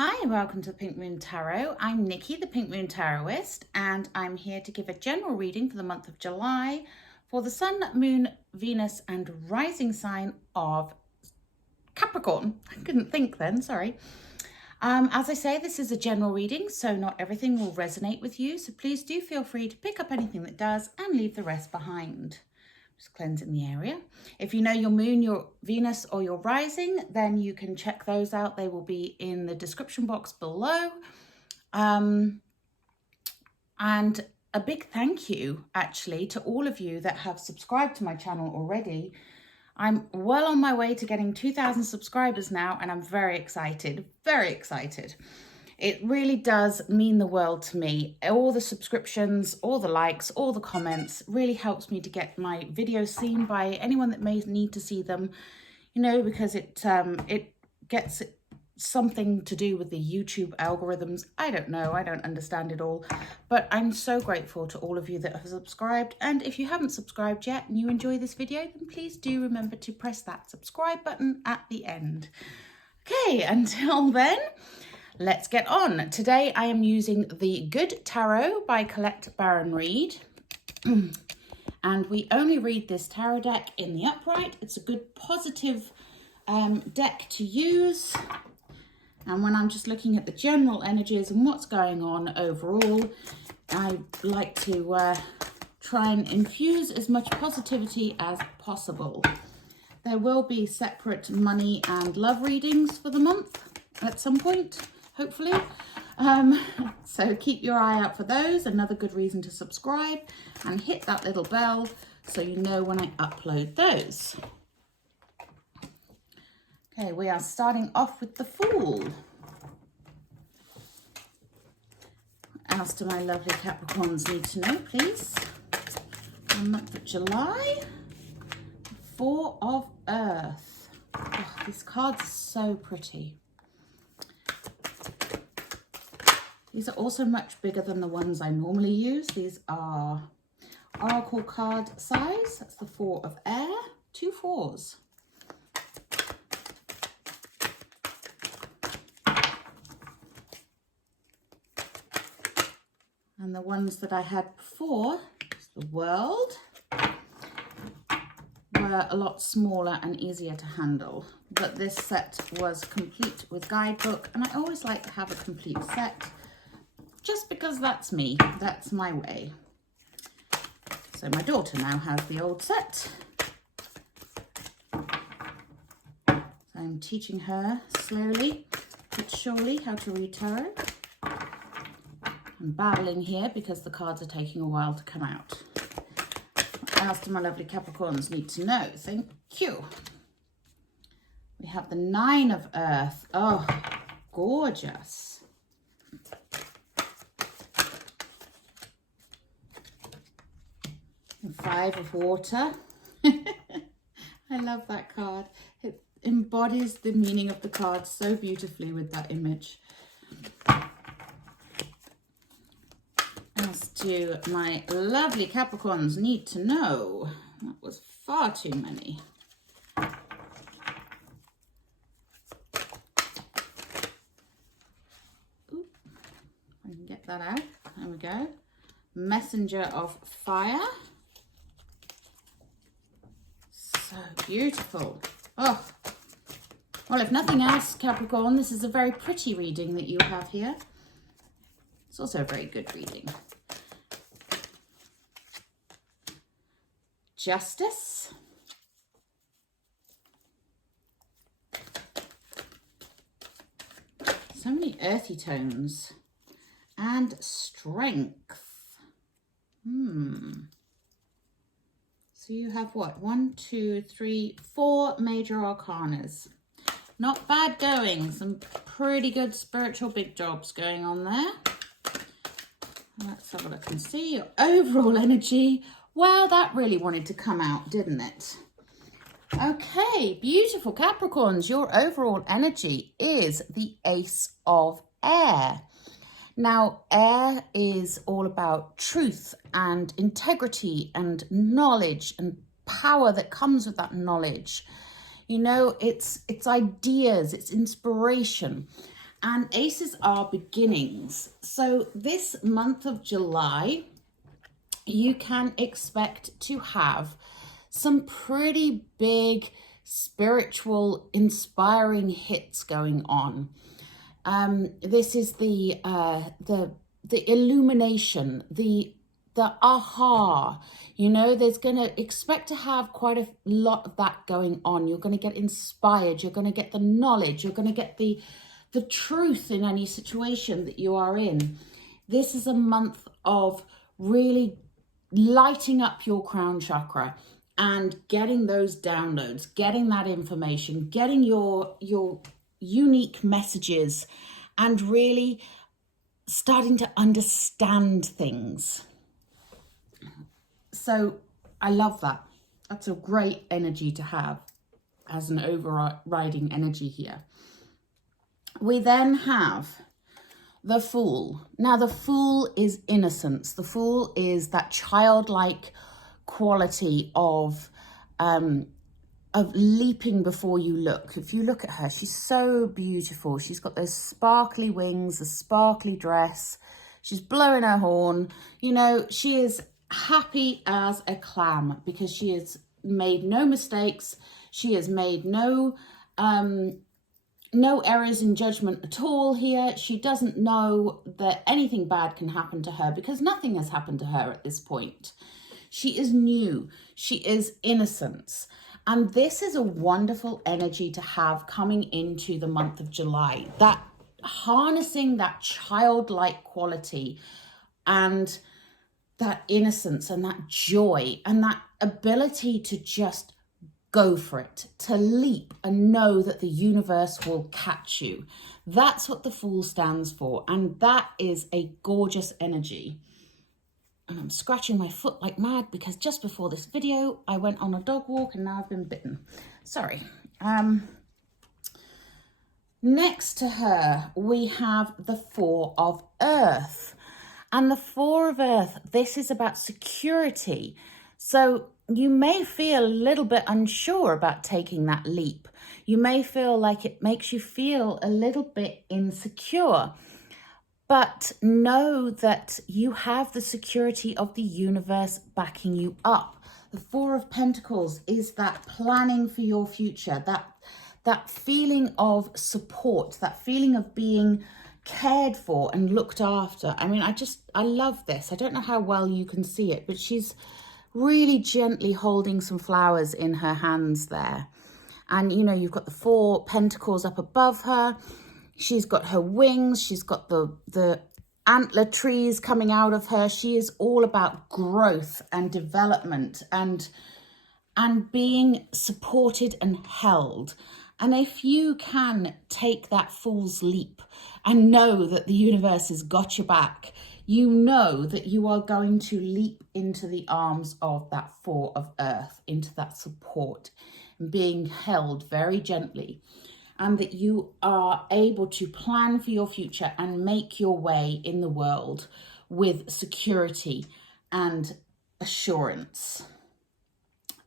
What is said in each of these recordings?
Hi, welcome to the Pink Moon Tarot. I'm Nikki, the Pink Moon Tarotist, and I'm here to give a general reading for the month of July for the Sun, Moon, Venus, and Rising sign of Capricorn. I couldn't think then, sorry. As I say, this is a general reading, so not everything will resonate with you, so please do feel free to pick up anything that does and leave the rest behind. Just cleansing the area. If you know your moon, your Venus, or your rising, then you can check those out. They will be in the description box below. And a big thank you, actually, to all of you that have subscribed to my channel already. I'm well on my way to getting 2,000 subscribers now, and I'm very excited, very excited. It really does mean the world to me. All the subscriptions, all the likes, all the comments really helps me to get my videos seen by anyone that may need to see them, you know, because it gets something to do with the YouTube algorithms. I don't know, I don't understand it all, but I'm so grateful to all of you that have subscribed. And if you haven't subscribed yet and you enjoy this video, then please do remember to press that subscribe button at the end. Okay, until then, let's get on. Today I am using the Good Tarot by Colette Baron Reid. And we only read this tarot deck in the upright. It's a good positive deck to use. And when I'm just looking at the general energies and what's going on overall, I like to try and infuse as much positivity as possible. There will be separate money and love readings for the month at some point, hopefully. So keep your eye out for those. Another good reason to subscribe and hit that little bell so you know when I upload those. Okay, we are starting off with the Fool. What else do my lovely Capricorns need to know, please? For the month of July, Four of Earth. Oh, these cards are so pretty. These are also much bigger than the ones I normally use. These are Oracle card size. That's the Four of Air, 2 fours. And the ones that I had before, the World, were a lot smaller and easier to handle. But this set was complete with guidebook, and I always like to have a complete set, just because that's me, that's my way. So my daughter now has the old set. So I'm teaching her slowly but surely how to read tarot. I'm babbling here because the cards are taking a while to come out. What else do my lovely Capricorns need to know? Thank you. We have the Nine of Earth. Oh, gorgeous. And Five of Water. I love that card. It embodies the meaning of the card so beautifully with that image. What else do my lovely Capricorns need to know? That was far too many. Ooh, I can get that out. There we go. Messenger of Fire. So beautiful. Oh, well, if nothing else, Capricorn, this is a very pretty reading that you have here. It's also a very good reading. Justice. So many earthy tones. And Strength. So you have what? 1, 2, 3, 4 major arcanas. Not bad going. Some pretty good spiritual big jobs going on there. Let's have a look and see your overall energy. Well, that really wanted to come out, didn't it? Okay, beautiful Capricorns. Your overall energy is the Ace of Air. Now, air is all about truth and integrity and knowledge and power that comes with that knowledge. You know, it's ideas, it's inspiration. And aces are beginnings. So this month of July, you can expect to have some pretty big spiritual, inspiring hits going on. This is the illumination, the aha. You know, there's going to expect to have quite a lot of that going on. You're going to get inspired. You're going to get the knowledge. You're going to get the truth in any situation that you are in. This is a month of really lighting up your crown chakra and getting those downloads, getting that information, getting your unique messages, and really starting to understand things. So I love that. That's a great energy to have as an overriding energy here. We then have the Fool. Now, the Fool is innocence. The Fool is that childlike quality of leaping before you look. If you look at her, she's so beautiful. She's got those sparkly wings, a sparkly dress. She's blowing her horn. You know, she is happy as a clam because she has made no mistakes. She has made no errors in judgment at all here. She doesn't know that anything bad can happen to her because nothing has happened to her at this point. She is new. She is innocence. And this is a wonderful energy to have coming into the month of July. That harnessing that childlike quality and that innocence and that joy and that ability to just go for it, to leap and know that the universe will catch you. That's what the Fool stands for. And that is a gorgeous energy. And I'm scratching my foot like mad because just before this video, I went on a dog walk and now I've been bitten. Sorry. Next to her, we have the Four of Earth. And the Four of Earth, this is about security. So you may feel a little bit unsure about taking that leap. You may feel like it makes you feel a little bit insecure. But know that you have the security of the universe backing you up. The Four of Pentacles is that planning for your future, that feeling of support, that feeling of being cared for and looked after. I mean, I love this. I don't know how well you can see it, but she's really gently holding some flowers in her hands there. And, you know, you've got the Four Pentacles up above her. She's got her wings. She's got the antler trees coming out of her. She is all about growth and development and being supported and held. And if you can take that fool's leap and know that the universe has got your back, you know that you are going to leap into the arms of that Four of Earth, into that support, and being held very gently. And that you are able to plan for your future and make your way in the world with security and assurance.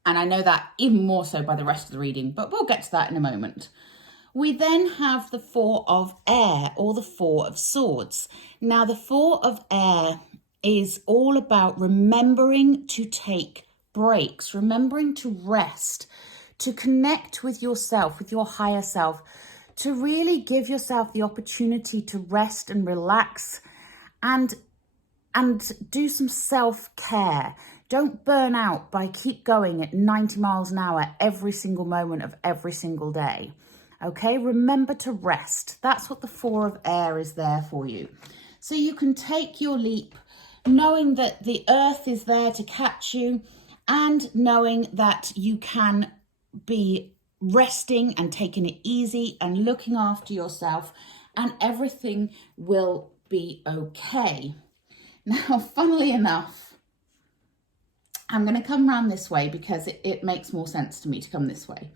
And I know that even more so by the rest of the reading, but we'll get to that in a moment. We then have the Four of Air, or the Four of Swords. Now, the Four of Air is all about remembering to take breaks, remembering to rest, to connect with yourself, with your higher self, to really give yourself the opportunity to rest and relax and do some self-care. Don't burn out by keep going at 90 miles an hour every single moment of every single day. Okay, remember to rest. That's what the Four of Air is there for you. So you can take your leap knowing that the earth is there to catch you and knowing that you can be resting and taking it easy and looking after yourself, and everything will be okay. Now, funnily enough, I'm going to come around this way because it makes more sense to me to come this way.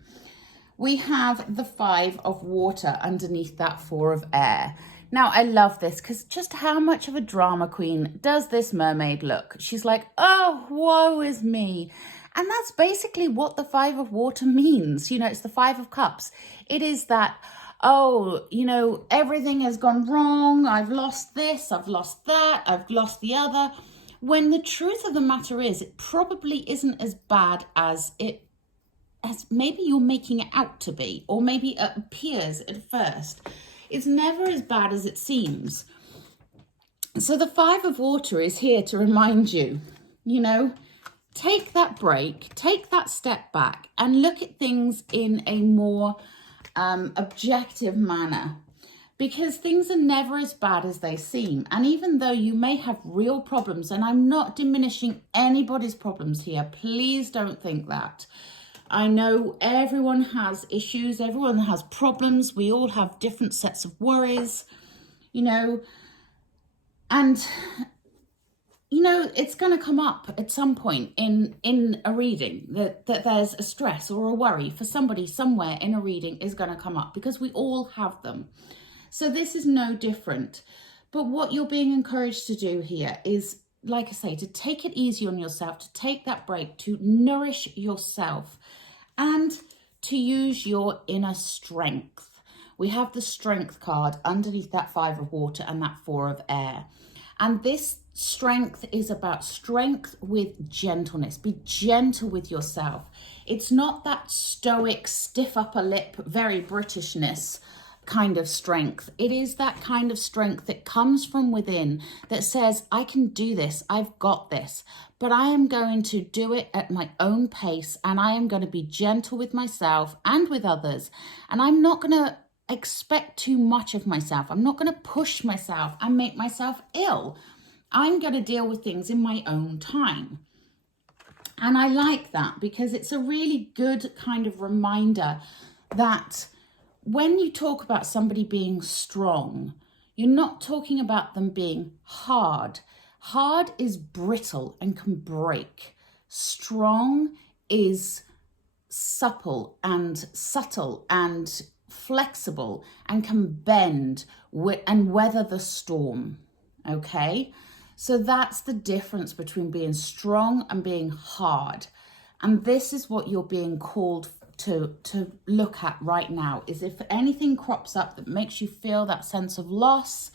We have the Five of Water underneath that Four of Air. Now, I love this because just how much of a drama queen does this mermaid look? She's like, oh, woe is me. And that's basically what the Five of Water means. You know, it's the Five of Cups. It is that, oh, you know, everything has gone wrong. I've lost this, I've lost that, I've lost the other. When the truth of the matter is, it probably isn't as bad as maybe you're making it out to be, or maybe it appears at first. It's never as bad as it seems. So the Five of Water is here to remind you, you know, take that break, take that step back and look at things in a more objective manner, because things are never as bad as they seem. And even though you may have real problems, and I'm not diminishing anybody's problems here, please don't think that. I know everyone has issues, everyone has problems, we all have different sets of worries, you know, and you know, it's going to come up at some point in a reading that there's a stress or a worry for somebody somewhere in a reading is going to come up, because we all have them. So this is no different. But what you're being encouraged to do here is, like I say, to take it easy on yourself, to take that break, to nourish yourself, and to use your inner strength. We have the Strength card underneath that Five of Water and that Four of Air. And this strength is about strength with gentleness. Be gentle with yourself. It's not that stoic, stiff upper lip, very Britishness kind of strength. It is that kind of strength that comes from within, that says, I can do this, I've got this, but I am going to do it at my own pace, and I am going to be gentle with myself and with others, and I'm not going to expect too much of myself. I'm not going to push myself and make myself ill. I'm going to deal with things in my own time. And I like that, because it's a really good kind of reminder that when you talk about somebody being strong, you're not talking about them being hard. Hard is brittle and can break. Strong is supple and subtle and flexible and can bend and weather the storm. Okay, so that's the difference between being strong and being hard. And this is what you're being called to look at right now, is if anything crops up that makes you feel that sense of loss,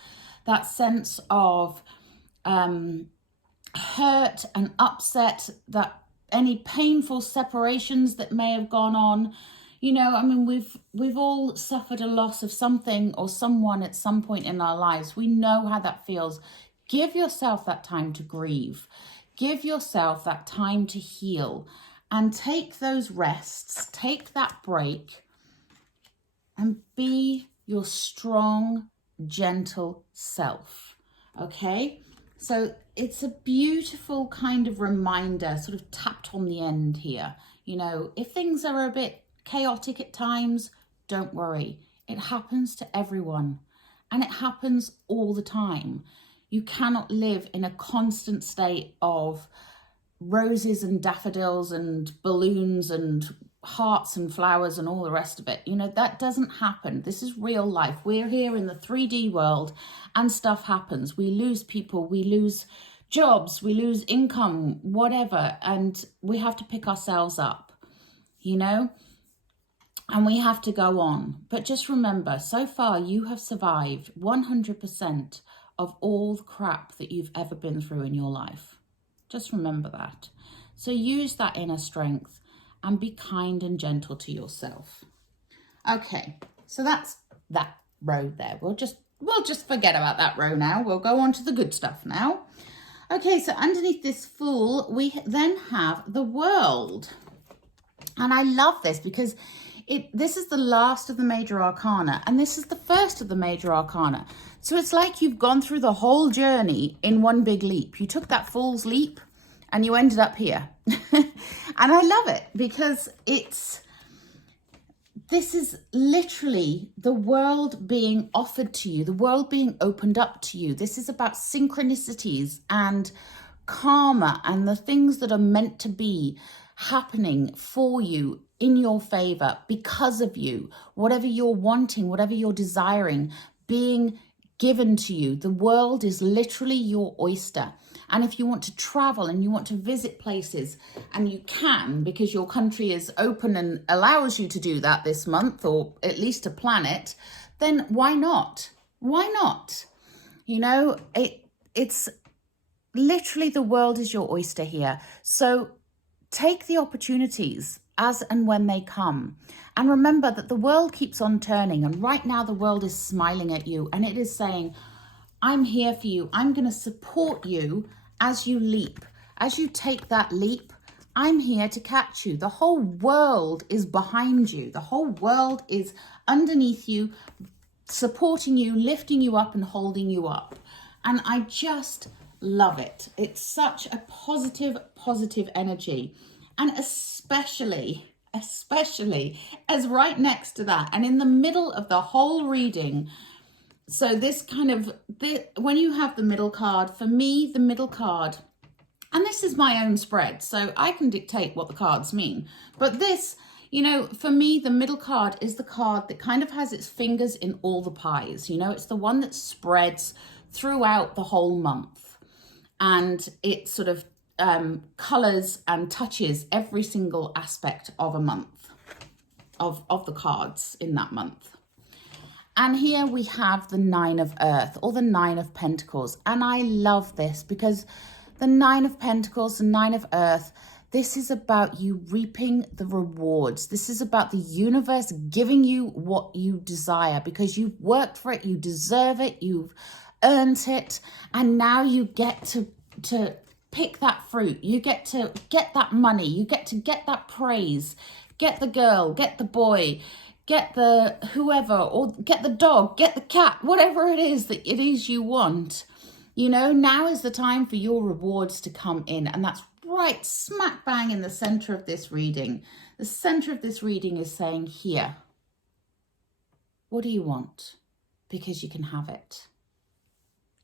that sense of hurt and upset, that any painful separations that may have gone on. You know, I mean, we've all suffered a loss of something or someone at some point in our lives. We know how that feels. Give yourself that time to grieve. Give yourself that time to heal, and take those rests, take that break, and be your strong, gentle self. Okay? So it's a beautiful kind of reminder, sort of tapped on the end here. You know, if things are a bit chaotic at times, don't worry. It happens to everyone, and it happens all the time. You cannot live in a constant state of roses and daffodils and balloons and hearts and flowers and all the rest of it. You know, that doesn't happen. This is real life. We're here in the 3D world, and stuff happens. We lose people, we lose jobs, we lose income, whatever, and we have to pick ourselves up, you know, and we have to go on. But just remember, so far you have survived 100% of all the crap that you've ever been through in your life. Just remember that. So use that inner strength and be kind and gentle to yourself. Okay, so that's that row there. We'll just forget about that row now. We'll go on to the good stuff now. Okay, so underneath this Fool, we then have the World. And I love this because this is the last of the major arcana, and this is the first of the major arcana. So it's like you've gone through the whole journey in one big leap. You took that Fool's leap and you ended up here. And I love it because this is literally the world being offered to you, the world being opened up to you. This is about synchronicities and karma and the things that are meant to be happening for you in your favor because of you. Whatever you're wanting, whatever you're desiring, being given to you. The world is literally your oyster. And if you want to travel and you want to visit places, and you can because your country is open and allows you to do that this month, or at least to plan it, then why not? Why not? You know, it's literally the world is your oyster here. So take the opportunities as and when they come. And remember that the world keeps on turning. And right now the world is smiling at you. And it is saying, I'm here for you. I'm going to support you as you leap. As you take that leap, I'm here to catch you. The whole world is behind you. The whole world is underneath you, supporting you, lifting you up and holding you up. And I just love it. It's such a positive energy. And especially as right next to that and in the middle of the whole reading. So this kind of, when you have the middle card, for me, the middle card, and this is my own spread, so I can dictate what the cards mean. But this, you know, for me, the middle card is the card that kind of has its fingers in all the pies. You know, it's the one that spreads throughout the whole month. And it sort of colours and touches every single aspect of a month, of the cards in that month. And here we have the Nine of Earth, or the Nine of Pentacles. And I love this because the Nine of Pentacles, the Nine of Earth, this is about you reaping the rewards. This is about the universe giving you what you desire because you've worked for it, you deserve it, you've earned it, and now you get to pick that fruit. You get to get that money. You get to get that praise. Get the girl, get the boy, get the whoever, or get the dog, get the cat, whatever it is that it is you want. You know, now is the time for your rewards to come in. And that's right smack bang in the center of this reading. The center of this reading is saying, here, what do you want? Because you can have it.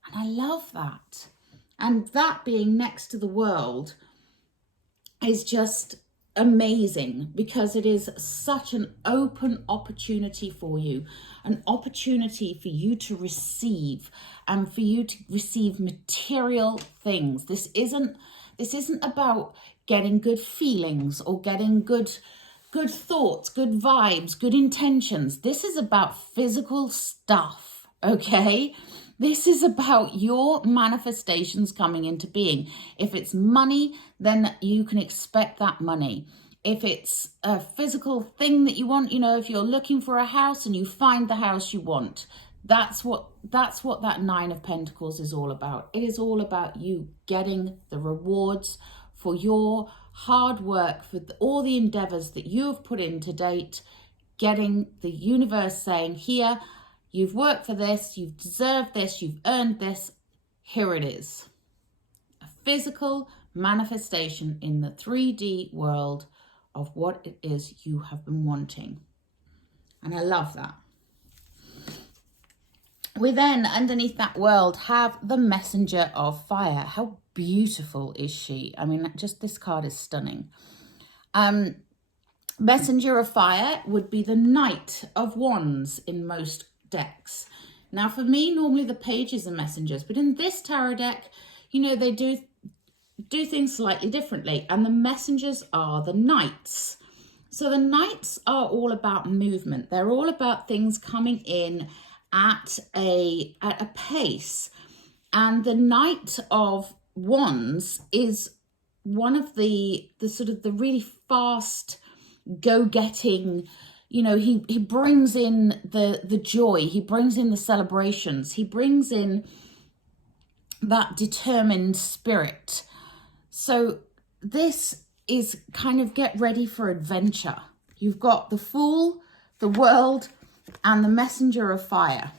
And I love that. And that being next to the world is just amazing because it is such an open opportunity for you, an opportunity for you to receive and for you to receive material things. This isn't about getting good feelings or getting good thoughts, good vibes, good intentions. This is about physical stuff, okay? This is about your manifestations coming into being. If it's money, then you can expect that money. If it's a physical thing that you want, you know, if you're looking for a house and you find the house you want, that's what that Nine of Pentacles is all about. It is all about you getting the rewards for your hard work, for all the endeavors that you have put in to date, getting the universe saying, here, you've worked for this, you've deserved this, you've earned this, here it is. A physical manifestation in the 3D world of what it is you have been wanting. And I love that. We then, underneath that world, have the Messenger of Fire. How beautiful is she? I mean, just this card is stunning. Messenger of Fire would be the Knight of Wands in most decks. Now for me, normally the pages are messengers, but in this tarot deck, you know, they do things slightly differently, and the messengers are the knights. So the knights are all about movement. They're all about things coming in at a pace, and the Knight of Wands is one of the sort of the really fast go-getting. You know, he brings in the joy, he brings in the celebrations, he brings in that determined spirit. So this is kind of get ready for adventure. You've got the Fool, the World, and the Messenger of Fire.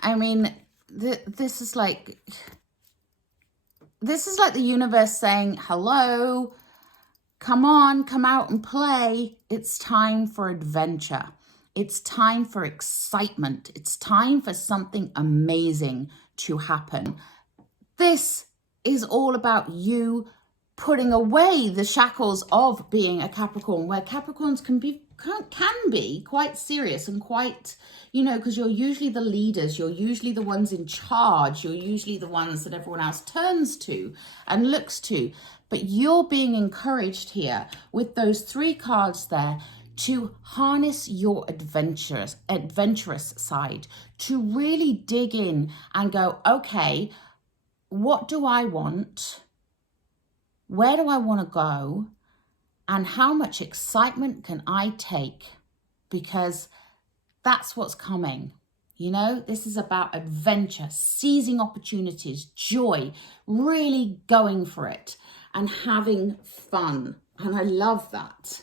I mean, this is like the universe saying, hello, come on, come out and play. It's time for adventure. It's time for excitement. It's time for something amazing to happen. This is all about you putting away the shackles of being a Capricorn, where Capricorns can be quite serious and quite, you know, because you're usually the leaders, you're usually the ones in charge, you're usually the ones that everyone else turns to and looks to. But you're being encouraged here with those 3 cards there to harness your adventurous side, to really dig in and go, okay, what do I want? Where do I want to go? And how much excitement can I take? Because that's what's coming. You know, this is about adventure, seizing opportunities, joy, really going for it and having fun. And I love that.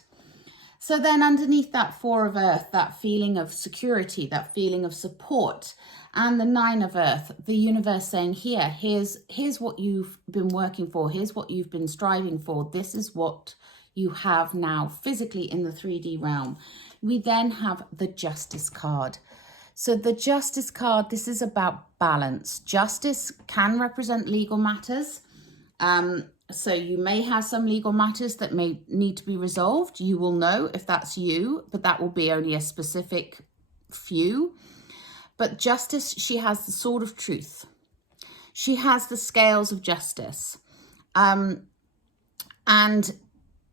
So then underneath that 4 of Earth, that feeling of security, that feeling of support, and the 9 of Earth, the universe saying, here's what you've been working for. Here's what you've been striving for. This is what you have now physically in the 3D realm. We then have the Justice card. So the Justice card, this is about balance. Justice can represent legal matters. So you may have some legal matters that may need to be resolved. You will know if that's you, but that will be only a specific few. But Justice, she has the sword of truth. She has the scales of justice. And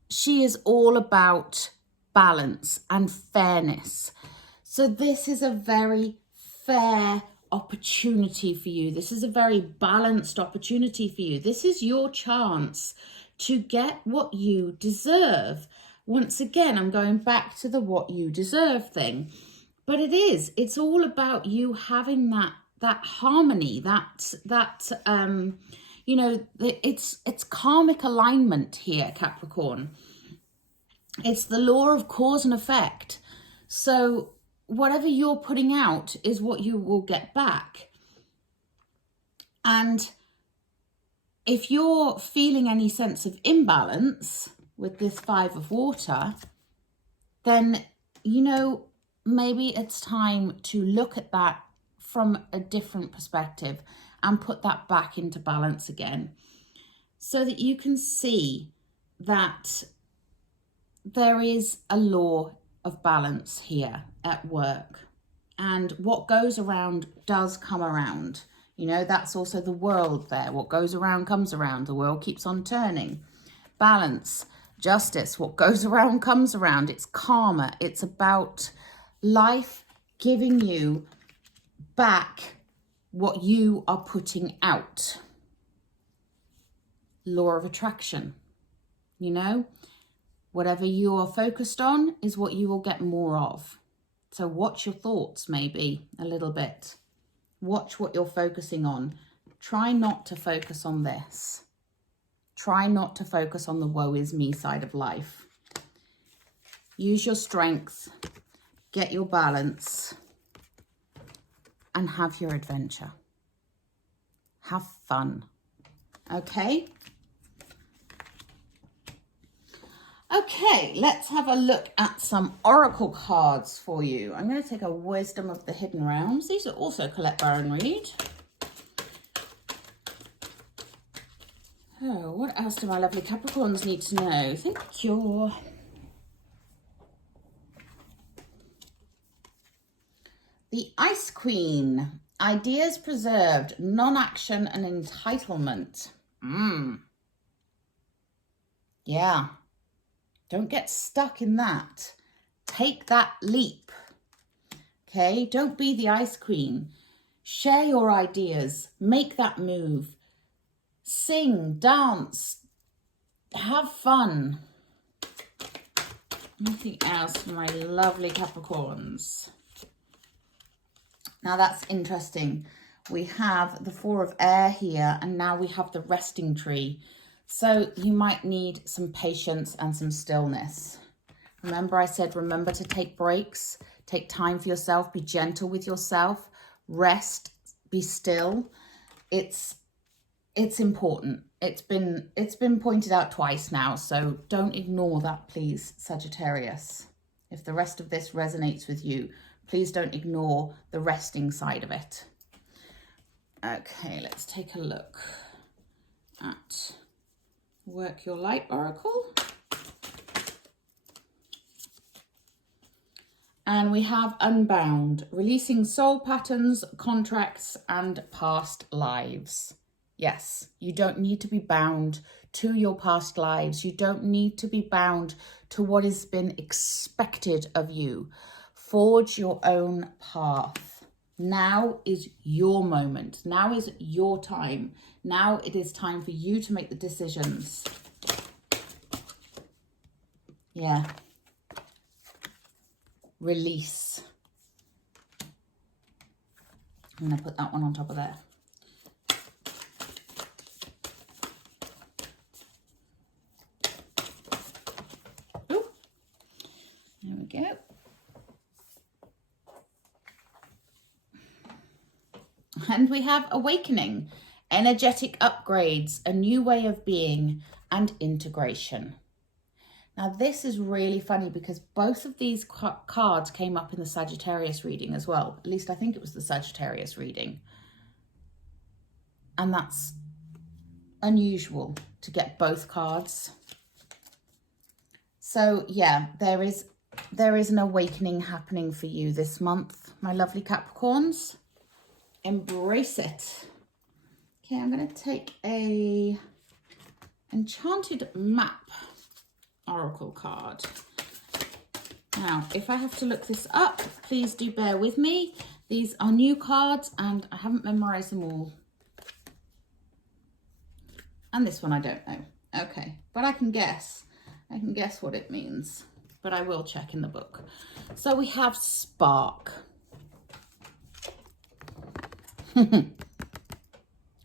she is all about balance and fairness. So this is a very fair opportunity for you. This is a very balanced opportunity for you. This is your chance to get what you deserve. Once again, I'm going back to the what you deserve thing. But it's all about you having that harmony, you know, it's karmic alignment here, Capricorn. It's the law of cause and effect. So whatever you're putting out is what you will get back. And if you're feeling any sense of imbalance with this 5 of water, then, you know, maybe it's time to look at that from a different perspective and put that back into balance again, so that you can see that there is a law of balance here at work, and what goes around does come around. You know, that's also the world there. What goes around comes around. The world keeps on turning. Balance, justice, what goes around comes around. It's karma. It's about life giving you back what you are putting out. Law of attraction, you know, whatever you are focused on is what you will get more of. So watch your thoughts maybe a little bit. Watch what you're focusing on. Try not to focus on this. Try not to focus on the woe is me side of life. Use your strength, get your balance, and have your adventure. Have fun. Okay? Okay, let's have a look at some oracle cards for you. I'm going to take a Wisdom of the Hidden Realms. These are also Colette Baron Reid. Oh, what else do my lovely Capricorns need to know? Thank you. The Ice Queen. Ideas preserved, non-action and entitlement. Yeah. Don't get stuck in that. Take that leap. Okay? Don't be the Ice Queen. Share your ideas. Make that move. Sing, dance, have fun. Anything else for my lovely Capricorns? Now that's interesting. We have the 4 of Air here, and now we have the resting tree. So you might need some patience and some stillness. Remember I said, remember to take breaks, take time for yourself, be gentle with yourself, rest, be still. It's important. It's been pointed out twice now, so don't ignore that, please, Sagittarius. If the rest of this resonates with you, please don't ignore the resting side of it. Okay, let's take a look at Work your light, Oracle. And we have Unbound, releasing soul patterns, contracts, and past lives. Yes, you don't need to be bound to your past lives. You don't need to be bound to what has been expected of you. Forge your own path. Now is your moment. Now is your time. Now it is time for you to make the decisions. Yeah. Release. I'm going to put that one on top of there. Ooh. There we go. And we have Awakening, energetic upgrades, a new way of being, and integration. Now, this is really funny because both of these cards came up in the Sagittarius reading as well. At least I think it was the Sagittarius reading. And that's unusual to get both cards. So, yeah, there is an awakening happening for you this month, my lovely Capricorns. Embrace it. Okay, I'm going to take a Enchanted Map Oracle card. Now, if I have to look this up, please do bear with me. These are new cards and I haven't memorized them all. And this one I don't know. Okay, but I can guess. I can guess what it means, but I will check in the book. So we have Spark.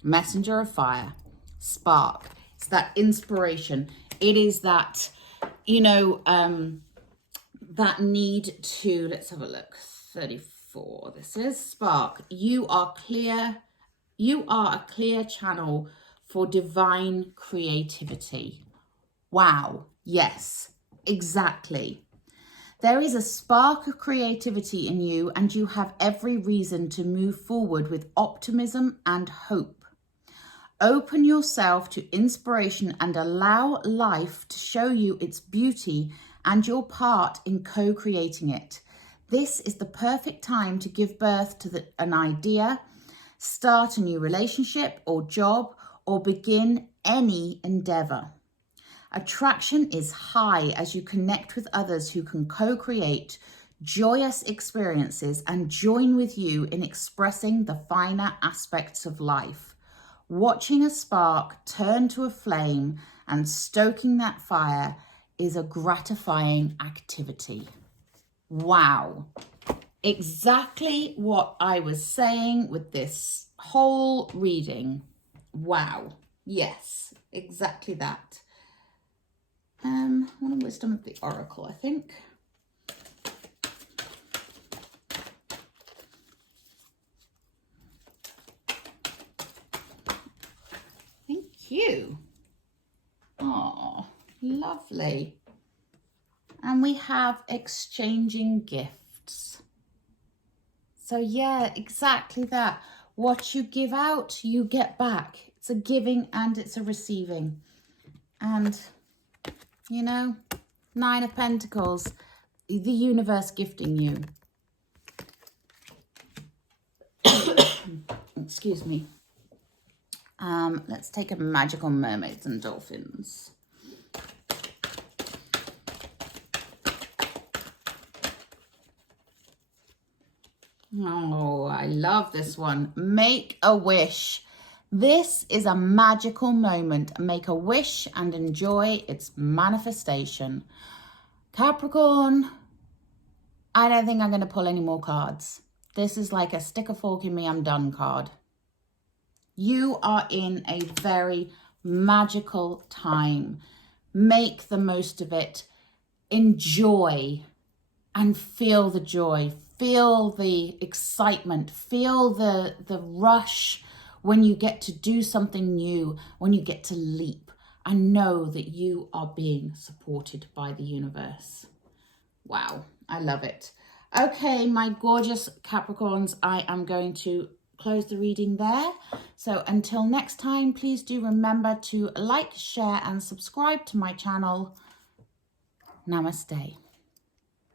Messenger of fire. Spark. It's that inspiration. It is that, you know, that need to, let's have a look, 34, this is Spark. You are a clear channel for divine creativity. Wow, yes, exactly. There is a spark of creativity in you and you have every reason to move forward with optimism and hope. Open yourself to inspiration and allow life to show you its beauty and your part in co-creating it. This is the perfect time to give birth to an idea, start a new relationship or job, or begin any endeavor. Attraction is high as you connect with others who can co-create joyous experiences and join with you in expressing the finer aspects of life. Watching a spark turn to a flame and stoking that fire is a gratifying activity. Wow. Exactly what I was saying with this whole reading. Wow. Yes, exactly that. One of Wisdom of the Oracle, I think. Thank you. Oh, lovely. And we have exchanging gifts. So yeah, exactly that. What you give out, you get back. It's a giving and it's a receiving. And, you know, 9 of Pentacles, the universe gifting you. Excuse me. Let's take a Magical Mermaids and Dolphins. Oh, I love this one. Make a wish. This is a magical moment. Make a wish and enjoy its manifestation. Capricorn, I don't think I'm going to pull any more cards. This is like a stick a fork in me, I'm done card. You are in a very magical time. Make the most of it. Enjoy and feel the joy. Feel the excitement. Feel the rush when you get to do something new, when you get to leap. And know that you are being supported by the universe. Wow, I love it. Okay, my gorgeous Capricorns, I am going to close the reading there. So until next time, please do remember to like, share and subscribe to my channel. Namaste.